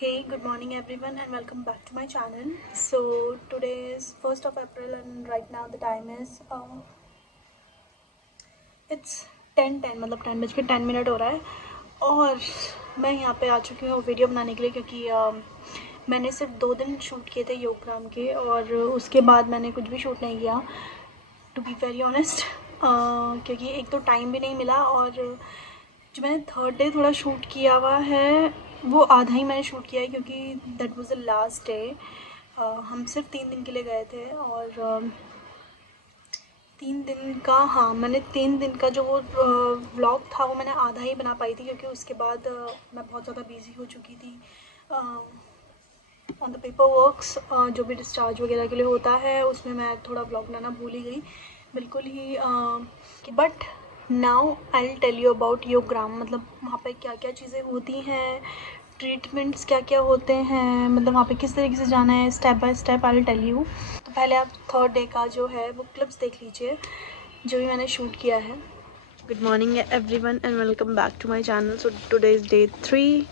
Hey, good morning everyone and welcome back to my channel. So today is 1st of April and right now the time is it's 10:10 मतलब 10:10 हो रहा है और मैं यहाँ पे आ चुकी हूँ वीडियो बनाने के लिए क्योंकि मैंने सिर्फ 2 दिन शूट किए थे योगग्राम के और उसके बाद मैंने कुछ भी शूट नहीं किया टू बी वेरी ऑनेस्ट क्योंकि एक तो टाइम भी नहीं मिला और जो मैंने थर्ड डे थोड़ा शूट किया हुआ है वो आधा ही मैंने शूट किया है क्योंकि that was the last day. हम सिर्फ 3 दिन के लिए गए थे और 3 दिन का मैंने 3 दिन का जो वो व्लॉग था वो मैंने आधा ही बना पाई थी क्योंकि उसके बाद मैं बहुत ज़्यादा बिजी हो चुकी थी ऑन द पेपर वर्क्स। जो भी डिस्चार्ज वगैरह के लिए होता है उसमें मैं थोड़ा व्लॉग बनाना भूल ही गई बिल्कुल ही। But now I will tell you about Yogagram, मतलब वहाँ पे क्या क्या चीज़ें होती हैं, ट्रीटमेंट्स क्या क्या होते हैं, मतलब वहाँ पे किस तरीके से जाना है, step by step I will tell you. तो पहले आप थर्ड डे का जो है वो क्लिप्स देख लीजिए जो भी मैंने शूट किया है। Good morning everyone and welcome back to my channel. So today is day 3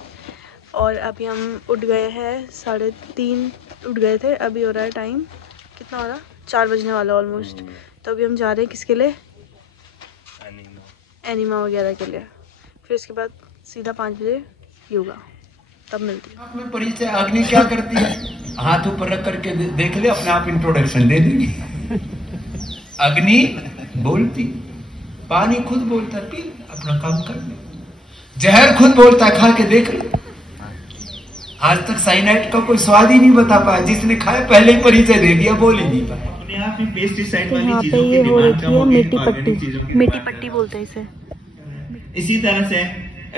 और अभी हम उठ गए हैं 3:30 उठ गए थे। अभी हो रहा है टाइम कितना हो रहा, 4 बजने वाला ऑलमोस्ट। तो अभी हम जा रहे हैं किसके लिए, एनिमा वगैरह के लिए। फिर उसके बाद सीधा 5 बजे योगा, तब मिलती है। में परिचय अग्नि क्या करती है, हाथ ऊपर रख करके देख ले, अपने आप इंट्रोडक्शन दे देगी। अग्नि बोलती, पानी खुद बोलता पी, अपना काम कर ले। जहर खुद बोलता है खा के देख ले। आज तक साइनाइड का कोई स्वाद ही नहीं बता पाया, जिसने खाया पहले ही परिचय दे दिया, बोल ही नहीं पाया। अपने आप ही पेस्टिसाइड वाली चीजों की डिमांड कम होगी, मेटी पट्टी बोलते हैं इसे। इसी तरह से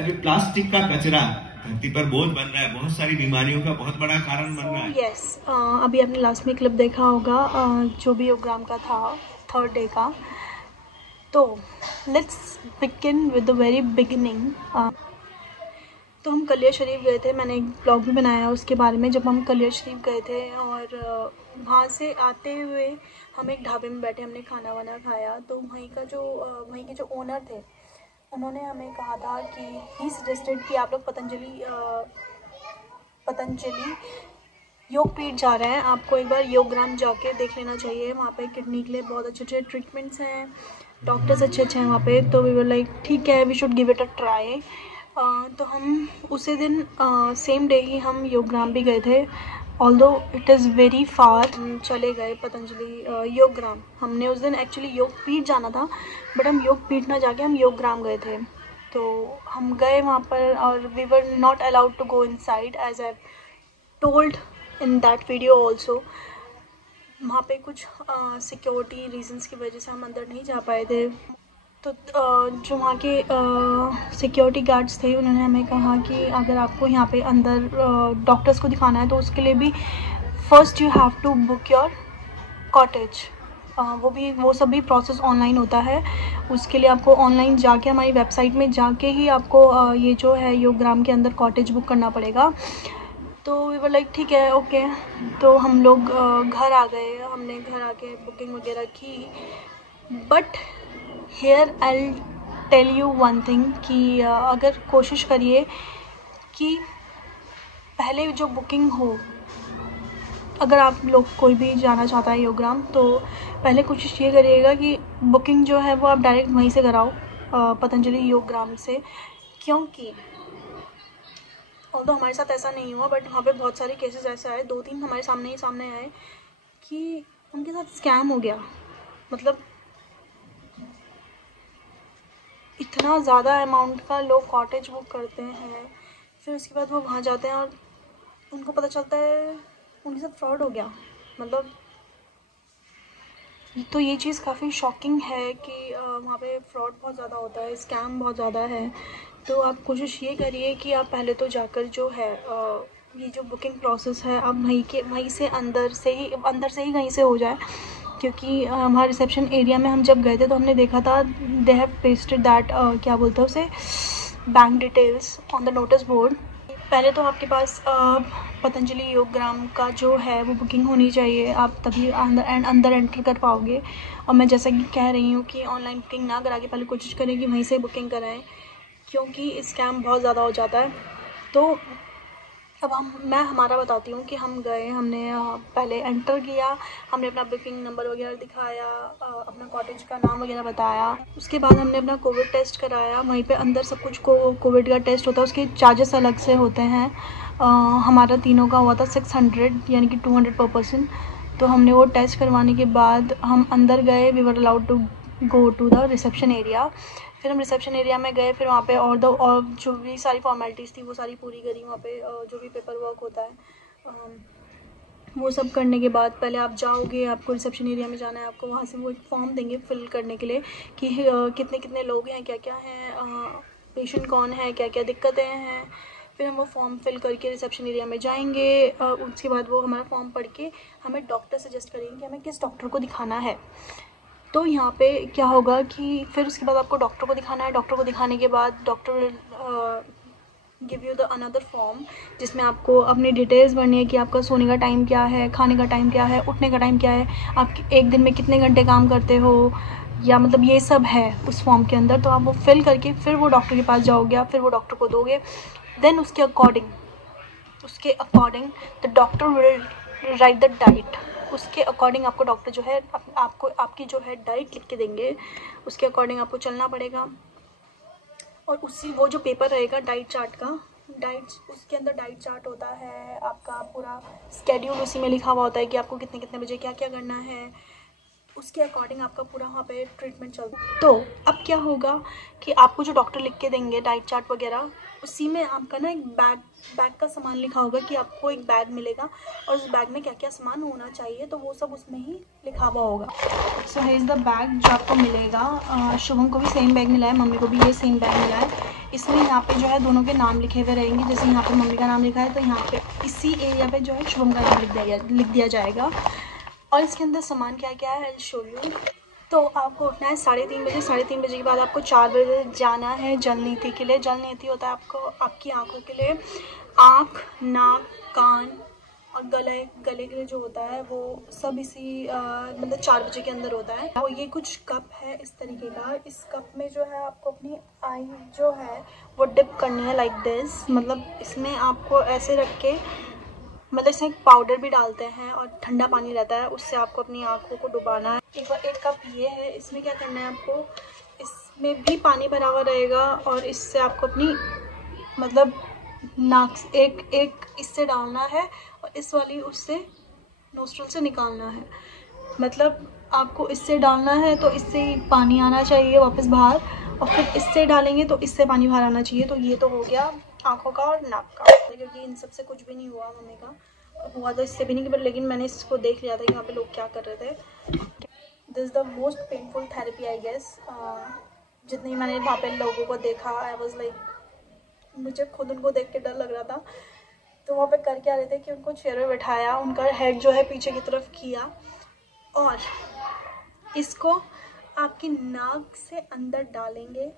अभी प्लास्टिक का कचरा धरती पर बहुत बन रहा है, बहुत सारी बीमारियों का बहुत बड़ा कारण बन रहा है। यस, अभी आपने लास्ट में क्लिप देखा होगा जो भी योगग्राम का था थर्ड डे का। तो let's begin with the very beginning. तो हम कलिया शरीफ गए थे, मैंने एक ब्लॉग भी बनाया उसके बारे में। जब हम कलिया शरीफ गए थे और वहाँ से आते हुए हम एक ढाबे में बैठे, हमने खाना वाना खाया। तो वहीं के जो ओनर थे उन्होंने हमें कहा था कि ही सजेस्टेड कि आप लोग पतंजलि योगपीठ जा रहे हैं, आपको एक बार योगग्राम जाके देख लेना चाहिए। वहाँ पे किडनी के लिए बहुत अच्छे अच्छे ट्रीटमेंट्स हैं, डॉक्टर्स अच्छे अच्छे हैं वहाँ पे। तो वी वर लाइक ठीक है, we should give it a try. तो हम उसी दिन सेम डे ही हम योगग्राम भी गए थे, although it is very far. चले गए पतंजलि योगग्राम। हमने उस दिन एक्चुअली योगपीठ जाना था बट हम योगपीठ ना जाके हम योगग्राम गए थे। तो हम गए वहाँ पर और we were not allowed to go inside as I told in that video also. वहाँ पे कुछ सिक्योरिटी रीजंस की वजह से हम अंदर नहीं जा पाए थे। तो जो वहाँ के सिक्योरिटी गार्ड्स थे उन्होंने हमें कहा कि अगर आपको यहाँ पे अंदर डॉक्टर्स को दिखाना है तो उसके लिए भी first you have to book your cottage. वो सब भी प्रोसेस ऑनलाइन होता है। उसके लिए आपको ऑनलाइन जाके हमारी वेबसाइट में जाके ही आपको ये जो है योगग्राम के अंदर कॉटेज बुक करना पड़ेगा। तो वी वर लाइक ठीक है ओके। तो हम लोग घर आ गए, हमने घर आके बुकिंग वगैरह की। But here I tell you one thing कि अगर कोशिश करिए कि पहले जो बुकिंग हो, अगर आप लोग कोई भी जाना चाहता है योगग्राम तो पहले कोशिश ये करिएगा कि बुकिंग जो है वो आप डायरेक्ट वहीं से कराओ पतंजलि योगग्राम से। क्योंकि ऑल्दो हमारे साथ ऐसा नहीं हुआ बट वहाँ पे बहुत सारे केसेस ऐसे आए, 2-3 हमारे सामने आए कि उनके साथ स्कैम हो गया। मतलब इतना ज़्यादा अमाउंट का लोग कॉटेज बुक करते हैं, फिर उसके बाद वो वहाँ जाते हैं और उनको पता चलता है उनके साथ फ्रॉड हो गया। मतलब तो ये चीज़ काफ़ी शॉकिंग है कि वहाँ पे फ्रॉड बहुत ज़्यादा होता है, स्कैम बहुत ज़्यादा है। तो आप कोशिश ये करिए कि आप पहले तो जाकर जो है ये जो बुकिंग प्रोसेस है आप वहीं से अंदर से ही कहीं से हो जाए। क्योंकि हमारे रिसेप्शन एरिया में हम जब गए थे तो हमने देखा था दे हैव पेस्टेड दैट क्या बोलते हैं उसे, bank details on the notice board. पहले तो आपके पास पतंजलि योगग्राम का जो है वो बुकिंग होनी चाहिए, आप तभी अंदर एंटर कर पाओगे। और मैं जैसा कि कह रही हूँ कि ऑनलाइन बुकिंग ना करा के पहले कोशिश करें कि वहीं से बुकिंग कराएं, क्योंकि स्कैम बहुत ज़्यादा हो जाता है। तो अब मैं हमारा बताती हूँ कि हम गए, हमने पहले एंटर किया, हमने अपना बुकिंग नंबर वगैरह दिखाया, अपना कॉटेज का नाम वगैरह बताया। उसके बाद हमने अपना कोविड टेस्ट कराया। वहीं पे अंदर सब कुछ कोविड का टेस्ट होता है, उसके चार्जेस अलग से होते हैं। हमारा तीनों का हुआ था 600 यानी कि 200 पर पर्सन। तो हमने वो टेस्ट करवाने के बाद हम अंदर गए। We were allowed to go to the reception area. फिर हम रिसेप्शन एरिया में गए, फिर वहाँ पे और जो भी सारी फॉर्मेलिटीज़ थी वो सारी पूरी करी। वहाँ पे जो भी पेपर वर्क होता है वो सब करने के बाद पहले आप जाओगे, आपको रिसेप्शन एरिया में जाना है। आपको वहाँ से वो एक फॉर्म देंगे फिल करने के लिए कि कितने कितने लोग हैं, क्या क्या हैं, पेशेंट कौन है, क्या क्या दिक्कतें हैं। फिर हम वो फॉर्म फिल करके रिसेप्शन एरिया में जाएंगे। उसके बाद वो हमारा फॉर्म पढ़ के हमें डॉक्टर सजेस्ट करेंगे कि हमें किस डॉक्टर को दिखाना है। तो यहाँ पे क्या होगा कि फिर उसके बाद आपको डॉक्टर को दिखाना है। डॉक्टर को दिखाने के बाद doctor give you the another form जिसमें आपको अपनी डिटेल्स भरनी है कि आपका सोने का टाइम क्या है, खाने का टाइम क्या है, उठने का टाइम क्या है, आप एक दिन में कितने घंटे काम करते हो, या मतलब ये सब है उस फॉर्म के अंदर। तो आप वो फिल करके फिर वो डॉक्टर के पास जाओगे, आप फिर वो डॉक्टर को दोगे। देन उसके according the doctor will write the diet. उसके अकॉर्डिंग आपको डॉक्टर जो है आपको आपकी जो है डाइट लिख के देंगे। उसके अकॉर्डिंग आपको चलना पड़ेगा। और वो जो पेपर रहेगा डाइट चार्ट का, उसके अंदर डाइट चार्ट होता है, आपका पूरा स्केड्यूल उसी में लिखा हुआ होता है कि आपको कितने कितने बजे क्या क्या करना है। उसके अकॉर्डिंग आपका पूरा वहाँ पे ट्रीटमेंट चलता है। तो अब क्या होगा कि आपको जो डॉक्टर लिख के देंगे डाइट चार्ट वगैरह, उसी में आपका ना एक बैग का सामान लिखा होगा कि आपको एक बैग मिलेगा और उस बैग में क्या क्या सामान होना चाहिए, तो वो सब उसमें ही लिखा हुआ होगा। So here is the bag जो आपको मिलेगा। शुभम को भी सेम बैग मिला है, मम्मी को भी ये सेम बैग मिला है। इसमें यहाँ पे जो है दोनों के नाम लिखे हुए रहेंगे। जैसे यहाँ पे मम्मी का नाम लिखा है तो यहाँ पे इसी एरिया पे जो है शुभम का नाम लिख दिया जाएगा। और इसके अंदर सामान क्या क्या है शो यू। तो आपको उठना है 3:30 बजे। 3:30 बजे के बाद आपको 4 बजे जाना है जल नीति के लिए। जल नीति होता है आपको आपकी आँखों के लिए, आँख, नाक, कान और गले के लिए जो होता है वो सब इसी मतलब 4 बजे के अंदर होता है। तो ये कुछ कप है इस तरीके का। इस कप में जो है आपको अपनी आई जो है वो डिप करनी है लाइक दिस। मतलब इसमें आपको ऐसे रख के, मतलब इसमें एक पाउडर भी डालते हैं और ठंडा पानी रहता है, उससे आपको अपनी आँखों को डुबाना है। एक कप ये है। इसमें क्या करना है आपको, इसमें भी पानी भरा हुआ रहेगा और इससे आपको अपनी मतलब नाक से एक इससे डालना है और इस वाली उससे नोस्ट्रल से निकालना है। मतलब आपको इससे डालना है तो इससे पानी आना चाहिए वापस बाहर, और फिर इससे डालेंगे तो इससे पानी बाहर आना चाहिए। तो ये तो हो गया आँखों का और नाक का, क्योंकि इन सब से कुछ भी नहीं हुआ मम्मी का। हुआ तो इससे भी नहीं, पर लेकिन मैंने इसको देख लिया था कि वहाँ पे लोग क्या कर रहे थे। This is the most painful therapy I guess. जितनी मैंने वहाँ पे लोगों को देखा, आई वॉज लाइक, मुझे खुद उनको देख के डर लग रहा था। तो वहाँ पे कर क्या रहे थे कि उनको चेयर में बैठाया, उनका हेड जो है पीछे की तरफ किया और इसको आपकी नाक से अंदर डालेंगे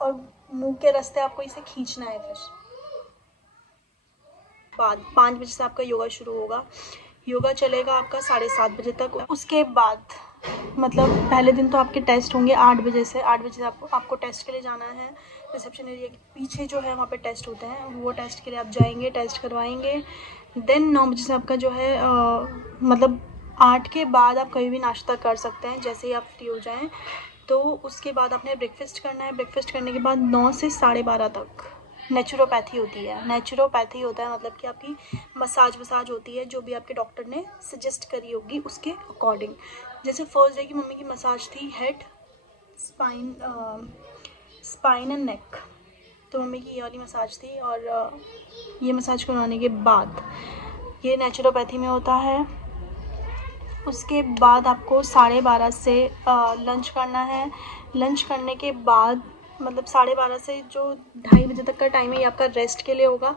और मुंह के रास्ते आपको इसे खींचना है। फिर बाद 5 बजे से आपका योगा शुरू होगा। योगा चलेगा आपका 7:30 बजे तक। उसके बाद मतलब पहले दिन तो आपके टेस्ट होंगे 8 बजे से। 8 बजे से आपको टेस्ट के लिए जाना है। रिसेप्शन एरिया के पीछे जो है वहाँ पे टेस्ट होते हैं, वो टेस्ट के लिए आप जाएंगे, टेस्ट करवाएंगे। देन 9 बजे से आपका जो है मतलब 8 के बाद आप कभी भी नाश्ता कर सकते हैं जैसे ही आप फ्री हो जाएं। तो उसके बाद आपने ब्रेकफास्ट करना है। ब्रेकफास्ट करने के बाद 9 से 12:30 तक नेचुरोपैथी होती है। नेचुरोपैथी होता है मतलब कि आपकी मसाज होती है, जो भी आपके डॉक्टर ने सजेस्ट करी होगी उसके अकॉर्डिंग। जैसे फर्स्ट डे की मम्मी की मसाज थी हेड, स्पाइन एंड नेक, तो मम्मी की ये वाली मसाज थी। और ये मसाज करवाने के बाद ये नेचुरोपैथी में होता है। उसके बाद आपको 12:30 से लंच करना है। लंच करने के बाद मतलब 12:30 से जो 2:30 बजे तक का टाइम है ये आपका रेस्ट के लिए होगा।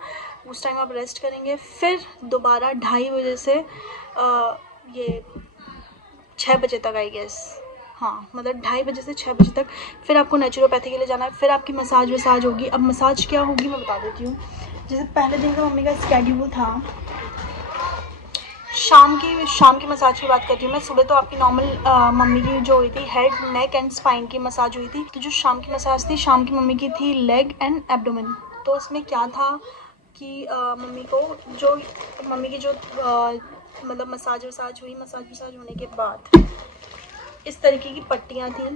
उस टाइम आप रेस्ट करेंगे। फिर दोबारा 2:30 बजे से ये 6 बजे तक आई गेस, हाँ मतलब 2:30 बजे से 6 बजे तक फिर आपको नेचुरोपैथी के लिए जाना है। फिर आपकी मसाज होगी। अब मसाज क्या होगी मैं बता देती हूँ। जैसे पहले दिन का मम्मी का स्केड्यूल था, शाम की मसाज की बात कर रही हूँ मैं। सुबह तो आपकी नॉर्मल मम्मी की जो हुई थी हेड, नेक एंड स्पाइन की मसाज हुई थी। तो जो शाम की मसाज थी, शाम की मम्मी की थी लेग एंड एब्डोमेन। तो उसमें क्या था, कि मम्मी की जो मतलब मसाज होने के बाद इस तरीके की पट्टियाँ थी।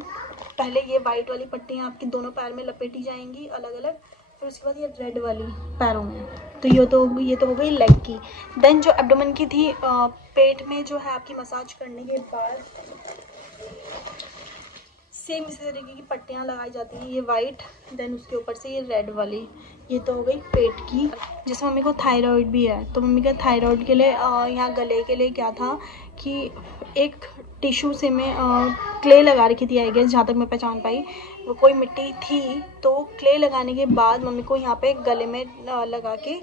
पहले ये वाइट वाली पट्टियाँ आपके दोनों पैर में लपेटी जाएंगी अलग अलग, फिर उसके बाद ये रेड वाली पैरों में। तो ये तो हो गई लेग की। देन जो एब्डोमेन की थी, पेट में जो है आपकी मसाज करने के बाद सेम इसी तरीके की पट्टियाँ लगाई जाती हैं, ये वाइट, देन उसके ऊपर से ये रेड वाली। ये तो हो गई पेट की। जैसे मम्मी को थायराइड भी है, तो मम्मी का थायराइड के लिए यहाँ गले के लिए क्या था कि एक टिश्यू से मैं क्ले लगा रखी थी, आई गेस, जहाँ तक मैं पहचान पाई वो कोई मिट्टी थी। तो क्ले लगाने के बाद मम्मी को यहाँ पे गले में लगा के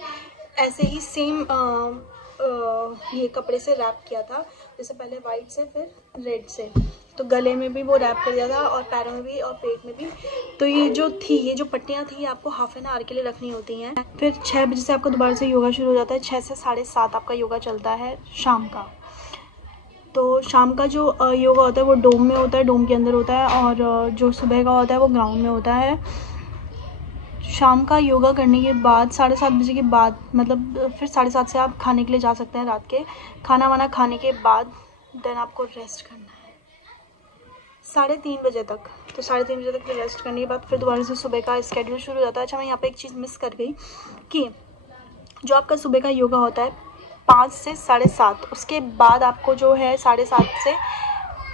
ऐसे ही सेम ये कपड़े से रैप किया था, जैसे पहले वाइट से फिर रेड से। तो गले में भी वो रैप कर दिया था और पैरों में भी और पेट में भी। तो ये जो पट्टियाँ थी, ये आपको हाफ एन आवर के लिए रखनी होती हैं। फिर 6 बजे से आपका दोबारा से योगा शुरू हो जाता है। 6 से 7:30 आपका योगा चलता है शाम का। तो शाम का जो योगा होता है वो डोम में होता है, डोम के अंदर होता है, और जो सुबह का होता है वो ग्राउंड में होता है। शाम का योगा करने के बाद 7:30 बजे के बाद, मतलब फिर 7:30 से आप खाने के लिए जा सकते हैं रात के। खाना वाना खाने के बाद देन आपको रेस्ट करना है 3:30 बजे तक। तो 3:30 बजे तक रेस्ट करने के बाद फिर दोबारा से सुबह का स्केड्यूल शुरू हो जाता है। अच्छा, मैं यहाँ पे एक चीज़ मिस कर गई कि जो आपका सुबह का योगा होता है 5 से 7:30, उसके बाद आपको जो है 7:30 से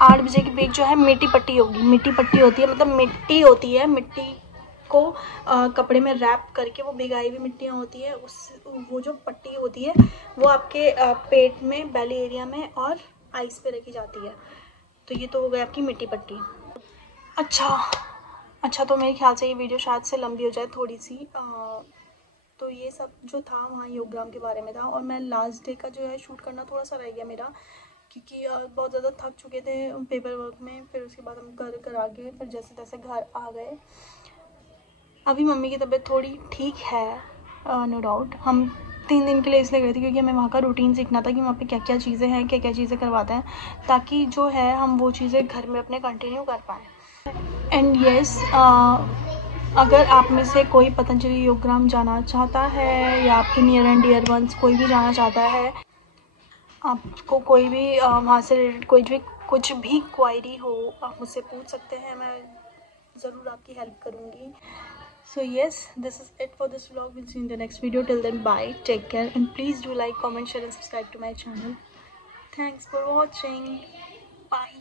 8 बजे के बीच जो है मिट्टी पट्टी होगी। मिट्टी पट्टी होती है, मतलब मिट्टी होती है, मिट्टी को कपड़े में रैप करके, वो भिगाई हुई मिट्टियाँ होती है, वो जो पट्टी होती है वो आपके पेट में, बेली एरिया में और आइस पे रखी जाती है। तो ये तो हो गई आपकी मिट्टी पट्टी। अच्छा, तो मेरे ख्याल से ये वीडियो शायद से लंबी हो जाए थोड़ी सी। तो ये सब जो था वहाँ योगग्राम के बारे में था। और मैं लास्ट डे का जो है शूट करना थोड़ा सा रह गया मेरा, क्योंकि बहुत ज़्यादा थक चुके थे पेपर वर्क में। फिर उसके बाद हम घर करा के फिर जैसे तैसे घर आ गए। अभी मम्मी की तबीयत थोड़ी ठीक है, नो डाउट। हम 3 दिन के लिए इसलिए गए थे क्योंकि हमें वहाँ का रूटीन सीखना था कि वहाँ पे क्या क्या चीज़ें हैं, क्या क्या चीज़ें करवाते हैं, ताकि जो है हम वो चीज़ें घर में अपने कंटिन्यू कर पाएँ। एंड येस, अगर आप में से कोई पतंजलि योगग्राम जाना चाहता है या आपके नियर एंड डियर वंस कोई भी जाना चाहता है, आपको कोई भी वहाँ से रिलेटेड कुछ भी क्वायरी हो, आप मुझसे पूछ सकते हैं, मैं ज़रूर आपकी हेल्प करूँगी। So yes, this is it for this vlog. We'll see you in the next video. Till then, bye, take care, and please do like, comment, share and subscribe to my channel. Thanks for watching. Bye.